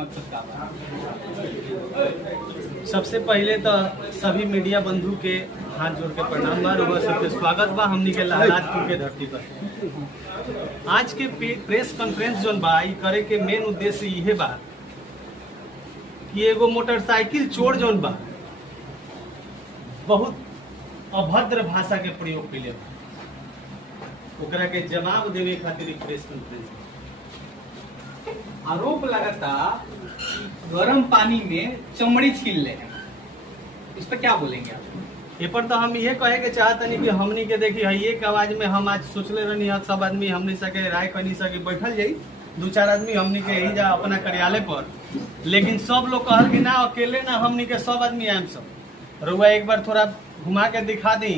मकसद का बा? सबसे पहले तो सभी मीडिया बंधु के हाथ जोड़ के प्रणाम बा। रउआ सबके स्वागत बा हमनी के लालाजपुर के धरती पर। आज के प्रेस कॉन्फ्रेंस जोन बा ई करे के मेन उद्देश्य इहे बा कि एगो मोटरसाइकिल चोर जोन बा बहुत अभद्र भाषा के प्रयोग कैले बा, ओकरा के जवाब देवे खातिर ई प्रेस कॉन्फ्रेंस। आरोप लगाता कि गर्म पानी में चमड़ी छील ले हैं, इस पर क्या बोलेंगे आप? ये पर तो हम ये कहे के चाहतनी कि हमनी के देखी है एक आवाज में हम आज सोचले रहनी है सब आदमी हमनी सके राय कनी सके बैठल जाई दो चार आदमी हमनी के यही जा अपना कार्यालय पर, लेकिन सब लोग कहल कि ना अकेले ना हमनी के सब आदमी आयम सब। रुआ एक बार थोड़ा घुमा के दिखा दी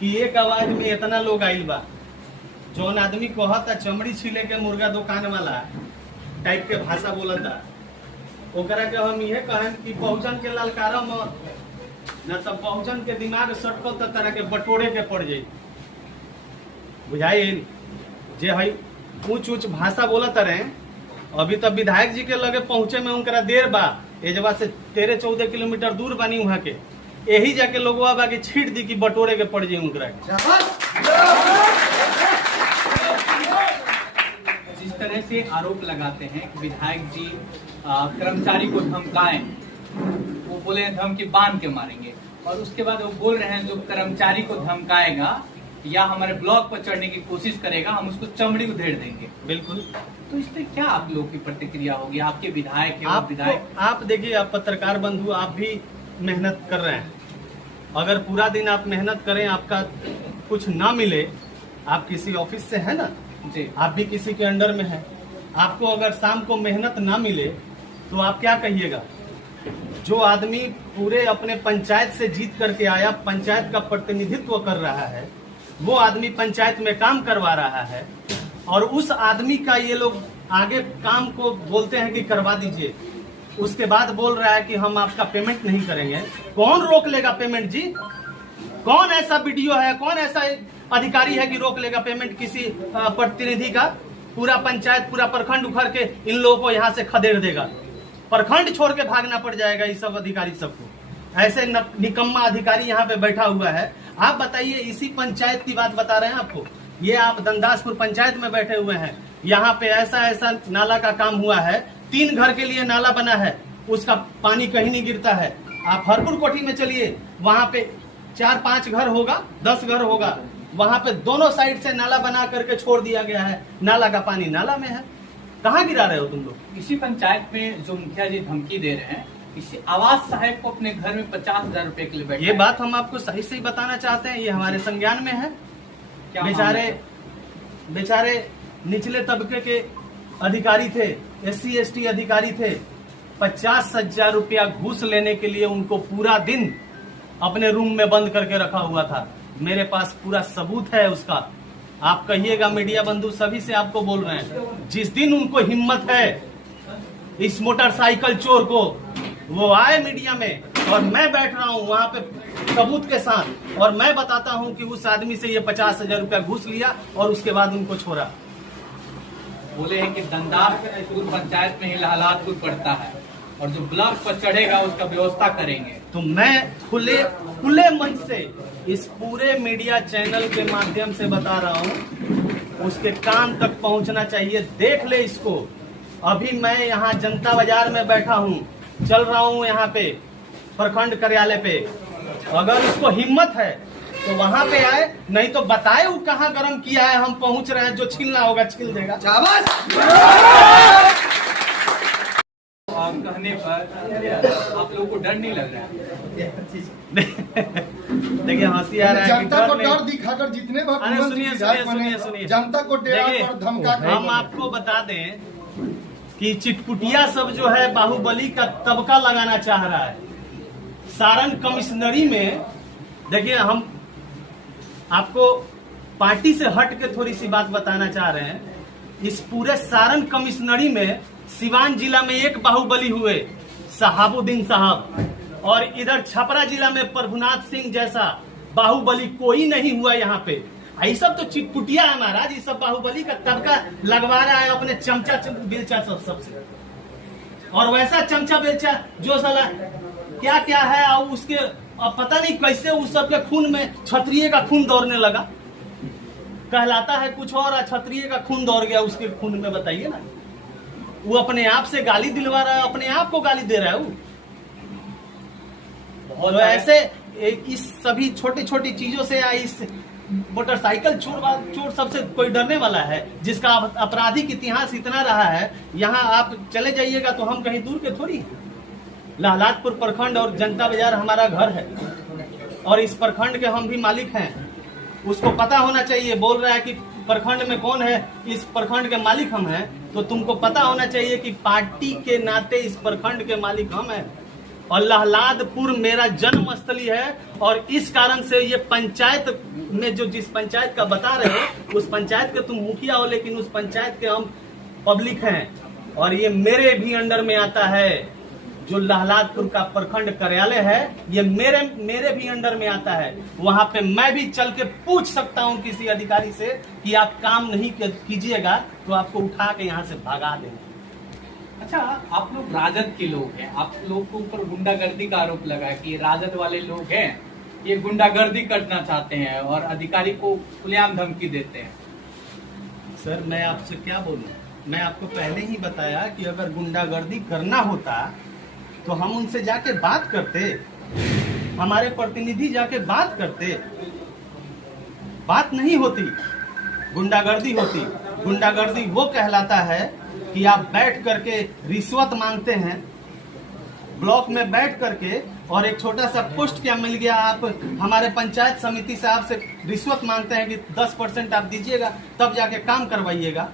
कि एक आवाज में इतना लोग आइल बा। जौन आदमी कहता चमड़ी छीले के मुर्गा दुकान वाला टाइप के भाषा बोलता, ओकरा के हम ये कहन कि बहुजन के ललकारा मत, न तब बहुजन के दिमाग सटकल तो तरह के बटोरे के पड़ जाये। बुझाइल जे है ऊंच ऊंच भाषा बोलत रहे। अभी तब विधायक जी के लगे पहुंचे में उनकरा देर बा, एजवा से 13-14 किलोमीटर दूर बानी वहां के, यही जाके लोगवा बाकी छीट दी कि बटोरे के पड़ जाये उनकरा। जिस तरह से आरोप लगाते हैं कि विधायक जी कर्मचारी को धमकाएं, वो बोले हैं धमकी बांध के मारेंगे, और उसके बाद वो बोल रहे हैं जो कर्मचारी को धमकाएगा या हमारे ब्लॉक पर चढ़ने की कोशिश करेगा हम उसको चमड़ी उधेड़ देंगे। बिल्कुल। तो इस पे क्या आप लोगों की प्रतिक्रिया होगी? आपके विधायक आप देखिए, आप पत्रकार बंधु आप भी मेहनत कर रहे हैं। अगर पूरा दिन आप मेहनत करें आपका कुछ ना मिले, आप किसी ऑफिस से है ना जी, आप भी किसी के अंडर में है, आपको अगर शाम को मेहनत ना मिले तो आप क्या कहिएगा? जो आदमी पूरे अपने पंचायत से जीत करके आया, पंचायत का प्रतिनिधित्व कर रहा है, वो आदमी पंचायत में काम करवा रहा है, और उस आदमी का ये लोग आगे काम को बोलते हैं कि करवा दीजिए, उसके बाद बोल रहा है कि हम आपका पेमेंट नहीं करेंगे। कौन रोक लेगा पेमेंट जी? कौन ऐसा वीडियो है, कौन ऐसा अधिकारी है कि रोक लेगा पेमेंट किसी प्रतिनिधि का? पूरा पंचायत पूरा प्रखंड उखड़ के इन लोगों को यहाँ से खदेड़ देगा, प्रखंड छोड़ के भागना पड़ जाएगा इस सब अधिकारी सबको। ऐसे निकम्मा अधिकारी यहाँ पे बैठा हुआ है। आप बताइए, इसी पंचायत की बात बता रहे हैं आपको, ये आप दंदासपुर पंचायत में बैठे हुए हैं, यहाँ पे ऐसा ऐसा नाला का काम हुआ है, 3 घर के लिए नाला बना है, उसका पानी कहीं नहीं गिरता है। आप हरपुर कोठी में चलिए, वहाँ पे 4-5 घर होगा, 10 घर होगा, वहाँ पे दोनों साइड से नाला बना करके छोड़ दिया गया है, नाला का पानी नाला में है। कहाँ गिरा रहे हो तुम लोग? इसी पंचायत में जो मुखिया जी धमकी दे रहे हैं, इसी आवास सहायक को अपने घर में 50,000 रुपए के लिए बैठा ये बात हम आपको सही सही बताना चाहते हैं, ये हमारे संज्ञान में है। बेचारे निचले तबके के अधिकारी थे, SC ST अधिकारी थे, 50,000 रुपया घूस लेने के लिए उनको पूरा दिन अपने रूम में बंद करके रखा हुआ था। मेरे पास पूरा सबूत है उसका। आप कहिएगा, मीडिया बंधु सभी से आपको बोल रहे हैं, जिस दिन उनको हिम्मत है इस मोटरसाइकिल चोर को, वो आए मीडिया में, और मैं बैठ रहा हूँ वहाँ पे सबूत के साथ, और मैं बताता हूँ कि उस आदमी से ये 50,000 रुपया घूस लिया और उसके बाद उनको छोड़ा। बोले हैं कि दंदासपुर पंचायत में ही लालाजपुर पड़ता है, और जो ब्लॉक पर चढ़ेगा उसका व्यवस्था करेंगे। तो मैं खुले मन से इस पूरे मीडिया चैनल के माध्यम से बता रहा हूँ, उसके कान तक पहुँचना चाहिए। देख ले इसको। अभी मैं यहाँ जनता बाजार में बैठा हूँ, चल रहा हूँ यहाँ पे प्रखंड कार्यालय पे। अगर उसको हिम्मत है तो वहाँ पे आए, नहीं तो बताए वो कहाँ गर्म किया है, हम पहुँच रहे हैं, जो छीलना होगा छील देगा। कहने पर आप लोगों को डर नहीं लग रहा है? देखिए हंसी आ रहा है। जनता को डर दिखाकर जितने सुनिए जनता को डेरा पर धमका। हम आपको बता दें कि चिटपुटिया सब जो है बाहुबली का तबका लगाना चाह रहा है। सारण कमिश्नरी में देखिए, हम आपको पार्टी से हट के थोड़ी सी बात बताना चाह रहे हैं। इस पूरे सारण कमिश्नरी में सिवान जिला में एक बाहुबली हुए, शहाबुद्दीन साहब, और इधर छपरा जिला में प्रभुनाथ सिंह जैसा बाहुबली कोई नहीं हुआ यहाँ पे। ये सब तो चिटपुटिया है महाराज, ये सब बाहुबली का तबका लगवा रहा है अपने चमचा बिलचा सबसे। और वैसा चमचा बेचा जो साला क्या क्या है, और उसके पता नहीं कैसे उस सबके खून में क्षत्रिय का खून दौड़ने लगा। कहलाता है कुछ और, क्षत्रिय का खून दौड़ गया उसके खून में, बताइए ना। वो अपने आप से गाली दिलवा रहा है, अपने आप को गाली दे रहा है वो। तो ऐसे इस सभी छोटी छोटी चीजों से, इस मोटरसाइकिल चोर सबसे कोई डरने वाला है जिसका आपराधिक इतिहास इतना रहा है। यहाँ आप चले जाइएगा तो हम कहीं दूर के थोड़ी हैं। लालातपुर प्रखंड और जनता बाजार हमारा घर है, और इस प्रखंड के हम भी मालिक हैं। उसको पता होना चाहिए। बोल रहा है कि प्रखंड में कौन है, इस प्रखंड के मालिक हम हैं, तो तुमको पता होना चाहिए कि पार्टी के नाते इस प्रखंड के मालिक हम हैं। और लालादपुर मेरा जन्म स्थली है, और इस कारण से ये पंचायत में जो जिस पंचायत का बता रहे हो उस पंचायत के तुम मुखिया हो, लेकिन उस पंचायत के हम पब्लिक हैं। और ये मेरे भी अंडर में आता है। जो लालादपुर का प्रखंड कार्यालय है ये मेरे भी अंडर में आता है। वहां पे मैं भी चल के पूछ सकता हूं किसी अधिकारी से कि आप काम नहीं कीजिएगा तो आपको उठा के यहाँ से भगा देंगे। अच्छा, आप लोग राजद के लोग हैं, आप लोग के ऊपर गुंडागर्दी का आरोप लगा है कि ये राजद वाले लोग हैं, ये गुंडागर्दी करना चाहते हैं और अधिकारी को खुलेआम धमकी देते हैं। सर मैं आपसे क्या बोलूं, मैं आपको पहले ही बताया कि अगर गुंडागर्दी करना होता तो हम उनसे जाके बात करते, हमारे प्रतिनिधि जाके बात करते। बात नहीं होती, गुंडागर्दी होती। गुंडागर्दी वो कहलाता है कि आप बैठ करके रिश्वत मांगते हैं, ब्लॉक में बैठ करके, और एक छोटा सा पोस्ट क्या मिल गया, आप हमारे पंचायत समिति साहब से रिश्वत मांगते हैं कि 10% आप दीजिएगा तब जाके काम करवाइएगा।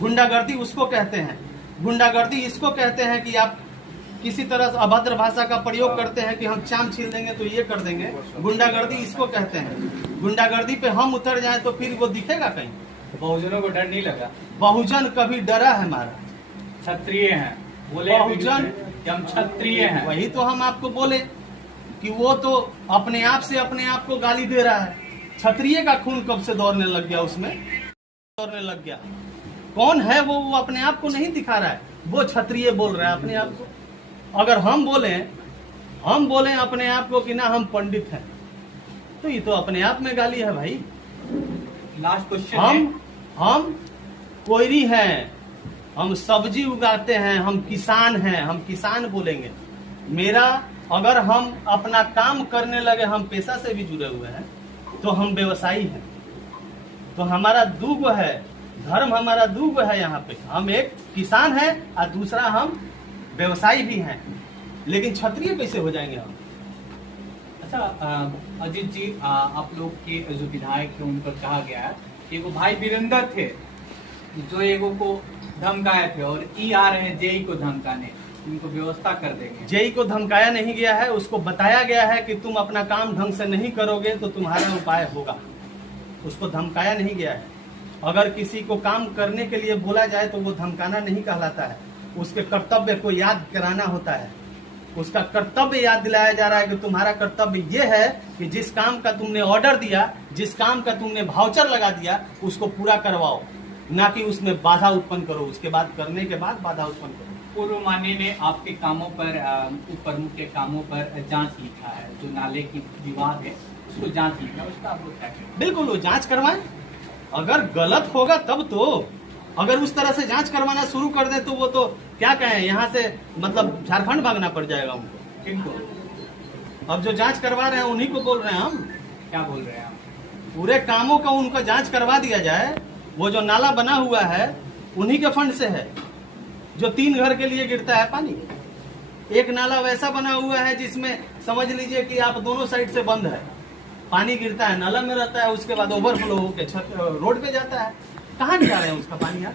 गुंडागर्दी उसको कहते हैं। गुंडागर्दी इसको कहते हैं कि आप किसी तरह से अभद्र भाषा का प्रयोग करते हैं कि हम चाम छील देंगे तो ये कर देंगे। गुंडागर्दी इसको कहते हैं। गुंडागर्दी पे हम उतर जाएं तो फिर वो दिखेगा कहीं। बहुजनों को डर नहीं लगा? बहुजन कभी डरा है हमारा? क्षत्रिय हैं, बोले बहुजन कि हम क्षत्रिय हैं। वही तो हम आपको बोले कि वो तो अपने आप से अपने आप को गाली दे रहा है। क्षत्रिय का खून कब से दौड़ने लग गया, उसमें दौड़ने लग गया। कौन है वो अपने आप को नहीं दिखा रहा है, वो क्षत्रिय बोल रहा है अपने आप को। अगर हम बोले अपने आप को कि ना हम पंडित हैं, तो ये तो अपने आप में गाली है भाई। लास्ट क्वेश्चन, हम कोयरी हैं, हम सब्जी उगाते हैं, हम किसान हैं, हम किसान बोलेंगे। मेरा अगर हम अपना काम करने लगे, हम पेशा से भी जुड़े हुए हैं, तो हम व्यवसायी हैं। तो हमारा दूगो है, धर्म हमारा दूगो है यहाँ पे। हम एक किसान है और दूसरा हम व्यवसायी भी हैं। लेकिन क्षत्रिय कैसे हो जाएंगे हम? अच्छा अजीत जी, आप लोग के जो विधायक थे उन पर कहा गया है कि वो भाई वीरेंद्र थे जो एगो को धमकाए थे, और ई आ रहे हैं जेई को धमकाने, उनको व्यवस्था कर देंगे। जेई को धमकाया नहीं गया है, उसको बताया गया है कि तुम अपना काम ढंग से नहीं करोगे तो तुम्हारा उपाय होगा। उसको धमकाया नहीं गया है। अगर किसी को काम करने के लिए बोला जाए तो वो धमकाना नहीं कहलाता है, उसके कर्तव्य को याद कराना होता है। उसका कर्तव्य याद दिलाया जा रहा है कि तुम्हारा कर्तव्य ये है कि जिस काम का तुमने ऑर्डर दिया, जिस काम का तुमने वाउचर लगा दिया, उसको पूरा करवाओ, ना कि उसमें बाधा उत्पन्न करो। उसके बाद करने के बाद बाधा उत्पन्न करो। पूर्व माननीय ने आपके कामों पर, उप प्रमुख के कामों पर जांच लिखा है, जो नाले की विवाद है उसको जांच लिखा है, उसका आप लोग क्या कहेंगे? बिल्कुल वो जांच करवाएं। अगर गलत होगा तब तो, अगर उस तरह से जांच करवाना शुरू कर दे तो वो तो क्या कहें, यहाँ से मतलब झारखंड भागना पड़ जाएगा उनको। किनको? अब जो जांच करवा रहे हैं उन्हीं को बोल रहे हैं हम। क्या बोल रहे हैं आप? पूरे कामों का उनका जांच करवा दिया जाए। वो जो नाला बना हुआ है उन्हीं के फंड से है, जो 3 घर के लिए गिरता है पानी। एक नाला वैसा बना हुआ है जिसमें समझ लीजिए कि आप दोनों साइड से बंद है, पानी गिरता है, नाला में रहता है, उसके बाद ओवरफ्लो होकर रोड पे जाता है। कहाँ जा रहे हैं उसका पानी यार?